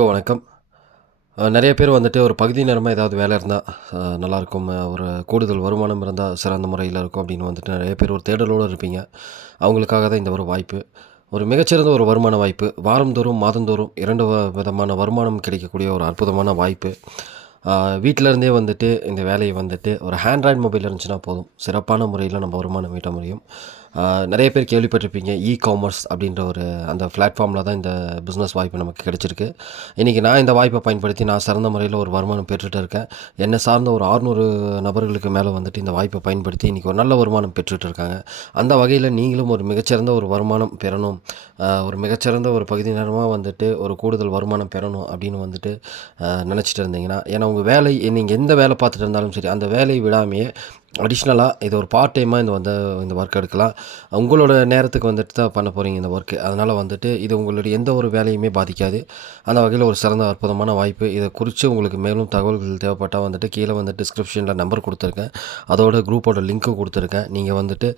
அன்பு வணக்கம். நெறைய பேர் வந்துட்டு ஒரு பகுதி நேரமா ஏதாவது வேலை இருந்தா நல்லாயிருக்கும். ஒரு கூடுதல் வருமானம் இருந்தா சிறந்த முறையில இருக்கும் அப்படின்னு வந்துட்டு நெறைய பேர் ஒரு தேடலோட இருப்பீங்க. அவங்களுக்காக தான் இந்த ஒரு வாய்ப்பு. ஒரு மிகச்சிறந்த ஒரு வருமான வாய்ப்பு. வாரந்தோறும், மாதந்தோறும் 2 விதமான வருமானம் கிடைக்கக்கூடிய ஒரு அற்புதமான வாய்ப்பு. அ வீட்ல இருந்தே வந்துட்டு இந்த வேலைய வந்துட்டு ஒரு ஆண்ட்ராய்டு மொபைல் இருந்துச்சுன்னா போதும். சிறப்பான முறையில நம்ம வருமானம் ஈட்ட முடியும். அ நெறைய பேர் கேள்விப்பட்டிருப்பீங்க. காமர்ஸ் அப்படின்ற ஒரு அந்த பிளாட்ஃபார்ம்ல தான் இந்த பிசினஸ் வாய்ப்பு நமக்கு கிடைச்சிருக்கு. இன்னைக்கு நான் இந்த வாய்ப்பை பயன்படுத்தி நான் சிறந்த முறையில் ஒரு வருமானம் பெற்றுட்டு இருக்கேன். என்னை சார்ந்த ஒரு 600 நபர்களுக்கு மேலே வந்துட்டு இந்த வாய்ப்பை பயன்படுத்தி இன்னைக்கு ஒரு நல்ல வருமானம் பெற்றுட்டு இருக்காங்க. அந்த வகையில் நீங்களும் ஒரு மிகச்சிறந்த ஒரு வருமானம் பெறணும், ஒரு மிகச்சிறந்த ஒரு பகுதி நேரமாக வந்துட்டு ஒரு கூடுதல் வருமானம் பெறணும் அப்படின்னு வந்துட்டு நினச்சிட்டு இருந்தீங்கன்னா, ஏன்னா உங்கள் வேலை நீங்கள் எந்த வேலை பார்த்துட்டு இருந்தாலும் சரி, அந்த வேலையை விடாமையே அடிஷ்னலாக இது ஒரு பார்ட் டைமாக இந்த ஒர்க் எடுக்கலாம். உங்களோட நேரத்துக்கு வந்துட்டு தான் பண்ண போகிறீங்க இந்த ஒர்க்கு. அதனால் வந்துட்டு இது உங்களுடைய எந்த ஒரு வேலையுமே பாதிக்காது. அந்த வகையில் ஒரு சிறந்த அற்புதமான வாய்ப்பு. இதை குறித்து உங்களுக்கு மேலும் தகவல்கள் தேவைப்பட்டால் வந்துட்டு கீழே வந்து டிஸ்கிரிப்ஷனில் நம்பர் கொடுத்துருக்கேன். அதோட குரூப்போட லிங்க்கும் கொடுத்துருக்கேன். நீங்கள் வந்துட்டு